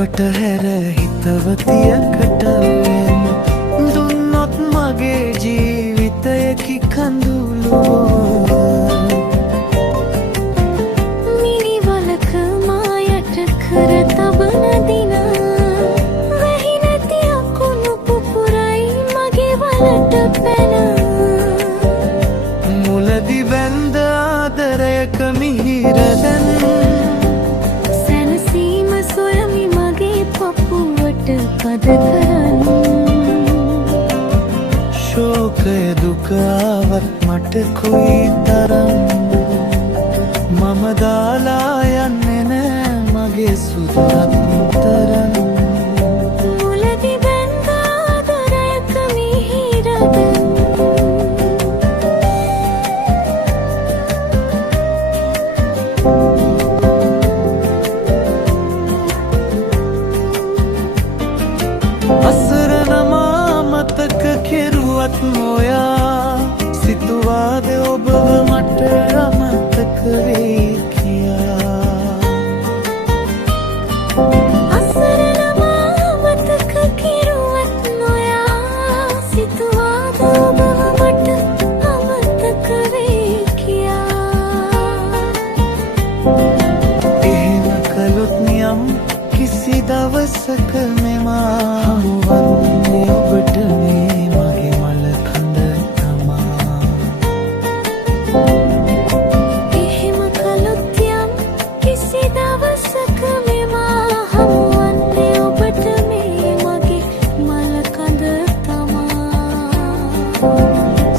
ඔබට හැර හිතවතියකට වෙන්න දුන්නොත් මගේ ජීවිතයකි කඳුළුව මිනිවලක මායට කර තබන දින වැහි නැති අකුණු පුපුරයි මගේ වලට පැන මුලදි බැන්ද ආදරයක මිහිර දැන් සැනසීම සොයමි මගේ පපුවට පද කරන්න ශෝකය දුක ආවත් මට කොයි තරම් මම දාලා යන්නේ නෑ මගේ සුදුරත් තරම් මුලදි බැන්ද ආදරයක මිහිර දැන් අසරණ මතක කෙරුවත් නොයා සිතුවාද ඔබව මට අමතක වෙයි කියා අසරණ මතක කෙරුවත් නොයා සිතුවාද ඔබව මට අමතක වෙයි කියා එහෙම කළොත් නියම් කිසි දවසක මෙමා හමුවන්නේ ඔබට මේ මගේ මල කඳ තමා එහෙම කළොත් යම් කිසි දවසක මෙමා හමුවන්නේ ඔබට මේ මගේ මල කඳ තමා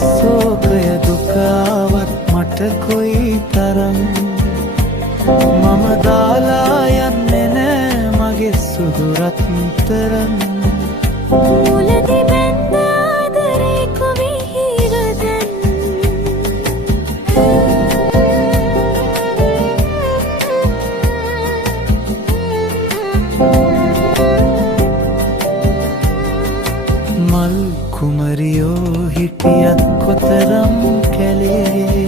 සෝකය දුක ආවත් මට කොයි තරම් මම දාලා යන්නේ නෑ මගේ සුදුරත් තරම් මුලදි බැන්ද ආදරේක විහිර දැන් මල් කුමරියෝ හිටියත් කොතරම් කැලේ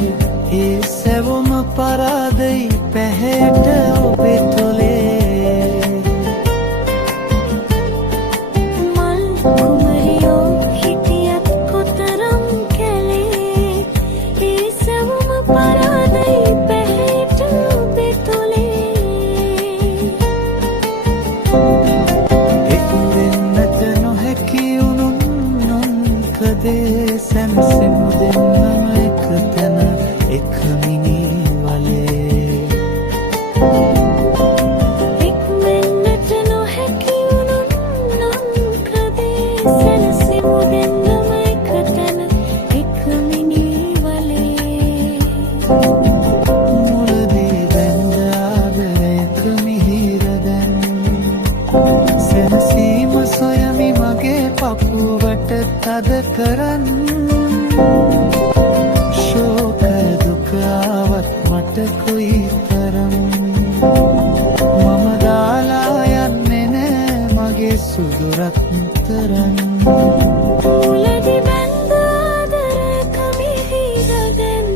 ඒ සැවොම පරාදයි පැහැට ඔබේ තොලේ මල් කුමරියෝ හිටියත් කොතරම් කැලේ ඒ සැවොම පරාදයි පැහැට ඔබේ තොලේ එක්වෙන්නට නොහැකි උනුන් නොන්කදේ සැනසෙමු දෙන්නම එක තැන එක මිනී වලේ එක්වෙන්නට නොහැකි වුණුන් නොන්කදේ සැනසෙමු දෙන්නම එක තැන එක මිනී වලේ මුලදී බැන්ද ආදරයක මිහිර දැන් සැනසීම සොයමි මගේ පපුවට තද කරන්න ශෝකය දුක ආවත් මට කොයි තරම් මම දාලා යන්නේ නෑ මගේ සුදුරත් තරම් මුලදි බැන්ද ආදරයක මිහිර දැන්